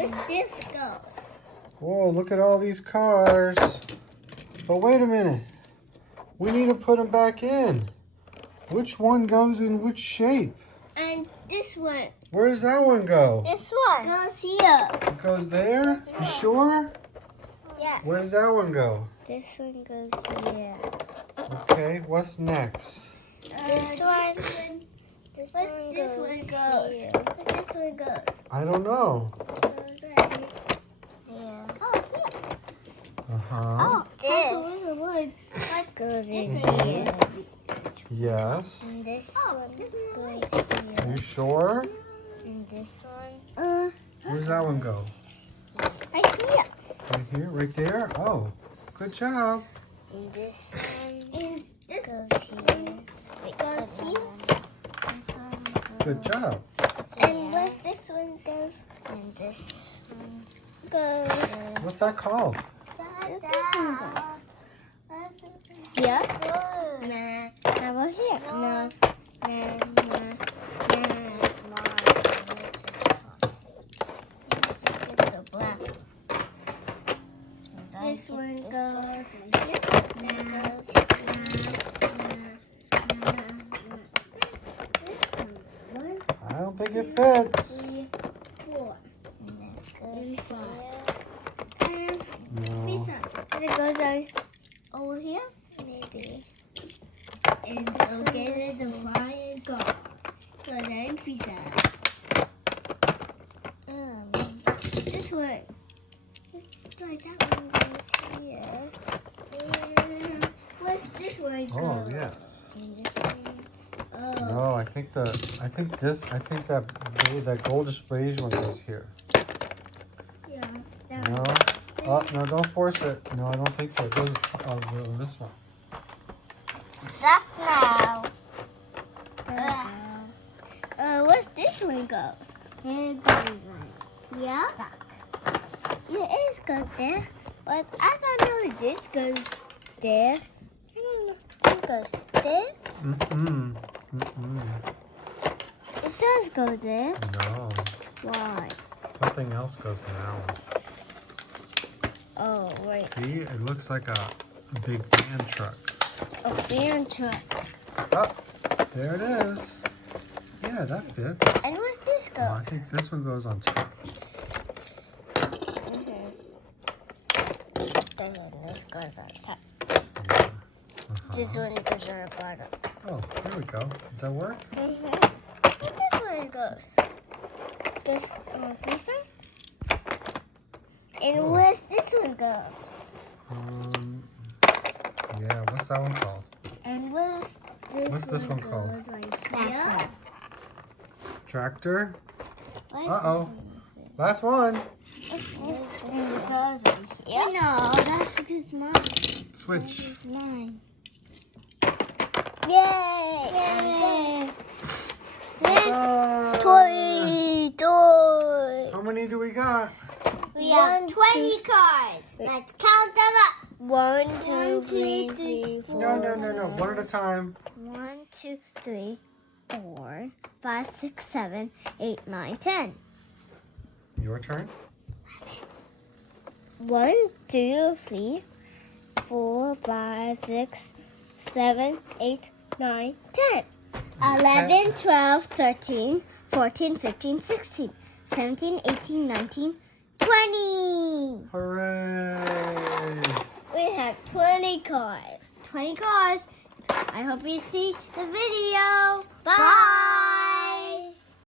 Where's this goes? Whoa, look at all these cars. But wait a minute. We need to put them back in. Which one goes in which shape? And this one. Where does that one go? This one. Goes here. It goes there? You sure? Yes. Where does that one go? This one goes here. Okay, what's next? This one. This one goes. Where's this one goes? I don't know. Goes right here. Oh, here. Uh-huh. Oh, this one. What goes in here? Yes. And this one goes Are here. you sure? And this one. Where's that one go? Right here. Right here? Right there? Oh, good job. And this one. And this goes here. It goes here. Good job. And where's this one goes? And this one goes. What's that called? Where's this one goes? Here? Nah. How about here? No. It's a black. This one goes here. This one goes I don't think it fits. 3, 4. And No. and it goes on over here, maybe. And it'll get it the fire and go. So then Feesa. This one. Just like that one goes here. And what's this one go? Oh, yes. And this one. Oh. No, I think that goldish beige one goes here. Yeah. That No. one. Oh, no, don't force it. No, I don't think so. It goes this one. Stuck now. What's this one goes? It goes like here. Stuck. It is goes there, but I don't know if this goes there. I don't know. It goes there. Mm-mm. It does go there. No. Why? Something else goes in that one. Oh, wait. See, it looks like a big van truck. A fan truck. Oh, there it is. Yeah, that fits. And what's this Oh, I goes? think this one goes on top. Then this goes on top. Yeah. Uh-huh. This one goes on the bottom. Oh, there we go. Does that work? Where this one goes? This pieces? And Oh. where's this one goes? Yeah, what's that one called? And What's this one called? goes like here? Tractor? Where's Uh-oh. this Last one. one? And it goes right here? No, that's because mine. Switch. This is mine. Yay! Yay! Toy! How many do we got? We have 20 cards. Let's count them up. 1, 2, 3, 4. No. One at a time. 1, 2, 3, 4, 5, 6, 7, 8, 9, 10. Your turn. 1, 2, 3, 4, 5, 6, 7, 8, 9, 10. 11, 12, 13, 14, 15, 16, 17, 18, 19, 20. Hooray! We have 20 cars. 20 cars. I hope you see the video. Bye.